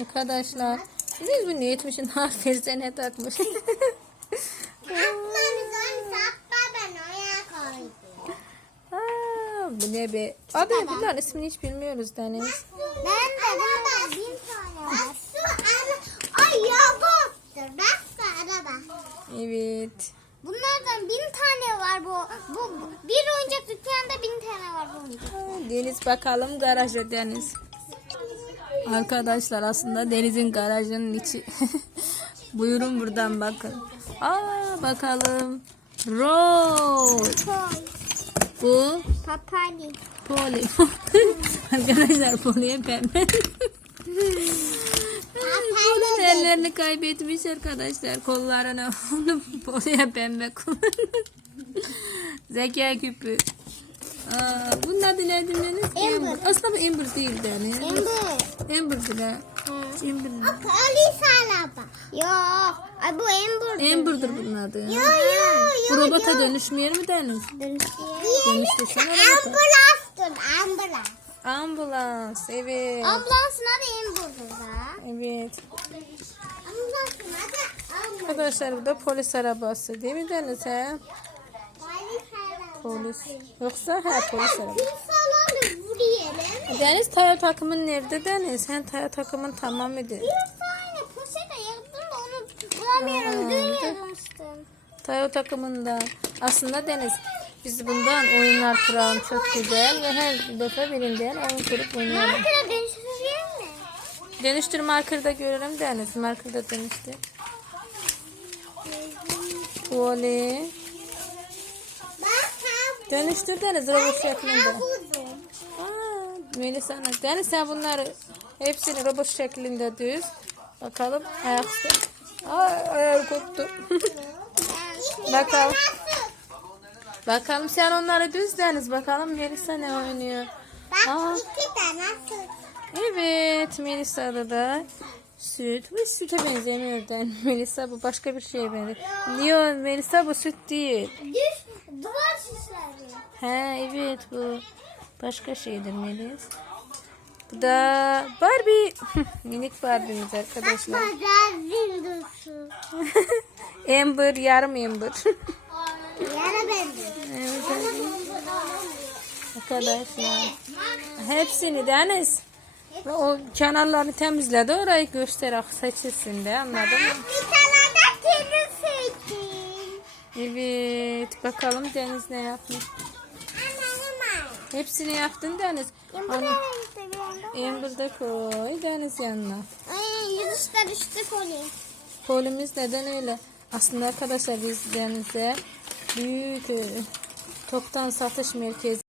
Arkadaşlar. Siz bu ne etmişsin? Harfi ne takmış? Aa, bu ne be? Abi bunların ismini hiç bilmiyoruz Deniz. Ben de burada bin tane araba. Ay. Bak şu araba. Evet. Bunlardan bin tane var bu. Bu bir oyuncak dükkanında bin tane var bu Deniz bakalım garaja Deniz. Arkadaşlar aslında Deniz'in garajının içi. Buyurun buradan bakın. Aa bakalım. Toy. Bu Papali. Poli. Arkadaşlar Poli'ye pembe. Poli'nin ellerini kaybetmiş arkadaşlar. Kollarını onu Poli'ye pembe kullanmış. Zeka küpü. Aa, bunun adı neydi Deniz? Amber. Aslında bu Amber değil Deniz. Amber. Be. Amber. Polis araba. Yok. Ay bu Amber. Amber'dır bunun adı. Yo yo Bu yo. robota dönüşmüyor mu Deniz? Dönüştürsene robota. Ambulans. Ambulans. Ambulans. Evet. Ambulansın adı Amber'dır da. Evet. Ambulansın adı Amber. Arkadaşlar bu da polis arabası değil mi Deniz he? Polis. Polis. Yoksa ha polis arabası. Salonu buraya Deniz Tayo takımın nerede Deniz? Sen Tayo takımın tamam mıydı? Bir tane poşete yaptım da onu bulamıyorum. Dün yazmıştım. Tayo takımında. Aslında Deniz biz bundan oyunlar kuralım çok güzel ve her defa birinden oyun kurup oynayalım. Markara dönüştürüyor mu? Dönüştür markerda görelim Deniz. Markerda dönüştür. Bak Dönüştür Deniz robot şeklinde. Melisa Ana. Deniz sen bunları hepsini robot şeklinde düz. Bakalım ayakta. Ay ayağı koptu. Bakalım. Bakalım sen onları düz Deniz. Bakalım Melisa ne oynuyor. Bak Aa. iki tane süt. Evet Melisa'da da süt. Bu süte benzemiyor Den. Melisa bu başka bir şeye benziyor. Diyor Melisa bu süt değil. Düş duvar süsleri. Ha evet bu başka şeydir Melis. Bu da Barbie. Minik Barbie'miz arkadaşlar. Amber yarım Amber. Yara benziyor. evet arkadaşlar. Hepsini Deniz. Ve O kenarlarını temizledi orayı göster seçilsin de anladın mı? Bir tane de kedi seçtim. Evet bakalım Deniz ne yapmış. Hepsini yaptın Deniz. Amber'da koy Deniz yanına. Ay yıldızlar üstü poli. Polimiz neden öyle? Aslında arkadaşlar biz Deniz'e büyük e, toptan satış merkezi